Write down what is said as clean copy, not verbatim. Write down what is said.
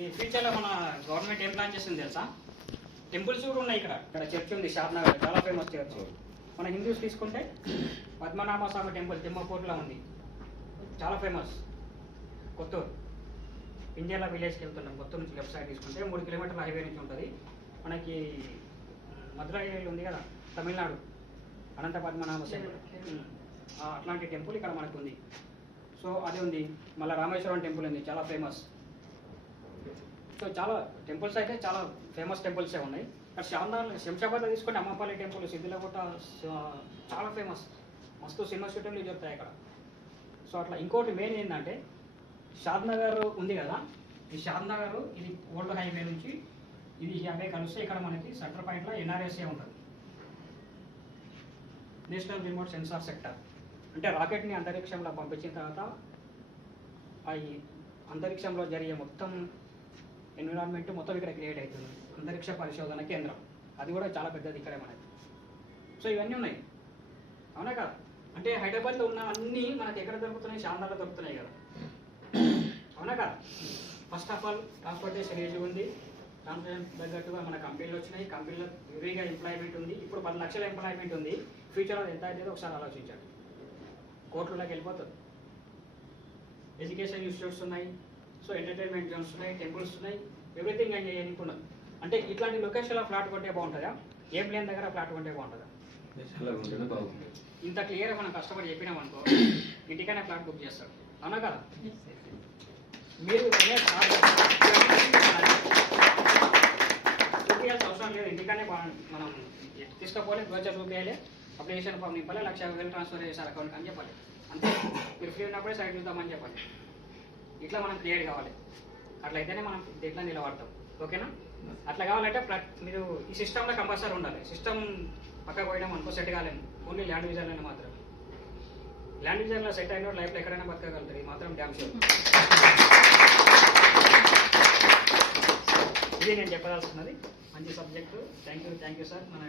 ఈ ఫ్యూచర్లో మన గవర్నమెంట్ ఏం ప్లాన్ చేస్తుంది తెలుసా? టెంపుల్స్ కూడా ఉన్నాయి ఇక్కడ చర్చ్ ఉంది షాద్నగర్, చాలా ఫేమస్ చర్చ్. మన హిందూస్ తీసుకుంటే పద్మనాభ స్వామి టెంపుల్ తిమ్మపూర్లో ఉంది, చాలా ఫేమస్. కొత్తూరు పింజర్ల విలేజ్కి వెళ్తున్నాం. కొత్తూరు నుంచి లెఫ్ట్ సైడ్ తీసుకుంటే 3 కిలోమీటర్ల హైవే నుంచి ఉంటుంది. మనకి మధురై ఉంది కదా, తమిళనాడు, అనంత పద్మనాభ స్వామి అట్లాంటి టెంపుల్ ఇక్కడ మనకు ఉంది. సో అదే ఉంది. మళ్ళీ రామేశ్వరం టెంపుల్ ఉంది, చాలా ఫేమస్. సో చాలా టెంపుల్స్ అయితే చాలా ఫేమస్ టెంపుల్సే ఉన్నాయి. ఇక్కడ శంషాబాద్ తీసుకుంటే అమ్మపల్లి టెంపుల్, సిద్ధిలగుట్ట చాలా ఫేమస్. మస్తు సినిమా షూటింగ్లు చెప్తాయి ఇక్కడ. సో అట్లా ఇంకోటి మెయిన్ ఏంటంటే షాద్నగర్ ఉంది కదా, ఈ షాద్నగర్ ఇది ఓల్డ్ హైవే నుంచి ఇది హైవే కలిస్తే ఇక్కడ మనకి సెంటర్ పాయింట్లో ఎన్ఆర్ఎస్ఏ ఉంటుంది, నేషనల్ రిమోట్ సెన్సార్ సెక్టర్. అంటే రాకెట్ని అంతరిక్షంలో పంపించిన తర్వాత ఈ అంతరిక్షంలో జరిగే మొత్తం ఎన్విరాన్మెంట్ మొత్తం ఇక్కడ క్రియేట్ అవుతుంది. అంతరిక్ష పరిశోధన కేంద్రం, అది కూడా చాలా పెద్దది ఇక్కడే మనకి. సో ఇవన్నీ ఉన్నాయి, అవునా కదా? అంటే హైదరాబాద్లో ఉన్న అన్నీ మనకి ఎక్కడ దొరుకుతున్నాయి? షాద్నగర్లో దొరుకుతున్నాయి కదా, అవునా కదా? First of all transportation age ఉంది, ట్రాన్స్పోర్టేషన్ తగ్గట్టుగా మన కంపెనీలు వచ్చినాయి, కంపెనీలో హెవీగా ఎంప్లాయ్మెంట్ ఉంది. ఇప్పుడు 10 లక్షల ఎంప్లాయ్మెంట్ ఉంది. ఫ్యూచర్లో ఎంత అవుతుందో ఒకసారి ఆలోచించండి, కోట్లలోకి వెళ్ళిపోతుంది. ఎడ్యుకేషన్ ఇన్స్టిట్యూట్స్ ఉన్నాయి, సో ఎంటర్టైన్మెంట్ జోన్స్ ఉన్నాయి, టెంపుల్స్ ఉన్నాయి, ఎవ్రీథింగ్ ఎంజాయ్ చేయనుకున్నది. అంటే ఇట్లాంటి లొకేషన్లో ఫ్లాట్ కొంటే బాగుంటుందా? ఏ ప్లేన్ దగ్గర ఫ్లాట్ కొంటే బాగుంటుందా? ఇంత క్లియర్గా మనం కష్టపడి చెప్పినాం అనుకో, ఇంటికైనా ఫ్లాట్ బుక్ చేస్తాడు, అవునా కదా? మీరు చూపించాల్సిన అవసరం లేదు, ఇంటికనే మనం తీసుకోపోలే, బ్రోచర్ చూపించాలి, అప్లికేషన్ ఫామ్ నింపాలి, 1,00,000 ట్రాన్స్ఫర్ చేశారు అకౌంట్కి అని చెప్పాలి. అంతే, మీరు ఫ్రీ ఉన్నప్పుడే సైట్ చూద్దామని చెప్పాలి. ఇట్లా మనం క్రియేట్ కావాలి, అట్లయితేనే మనం ఇట్లా నిలబడతాం. ఓకేనా? అట్లా కావాలంటే మీరు ఈ సిస్టంలో కంపల్సరీ ఉండాలి. సిస్టమ్ పక్కకు పోయడం అనుకో సెట్ కాలేదు, ఓన్లీ ల్యాండ్ విజన్లోనే మాత్రం. ల్యాండ్ విజన్లో సెట్ అయిన లైఫ్లో ఎక్కడైనా బతకగలుగుతారు, ఇది మాత్రం డ్యామ్ షూర్. ఇది నేను చెప్పదలుచుకున్నది. మంచి సబ్జెక్టు. Thank you sir. మన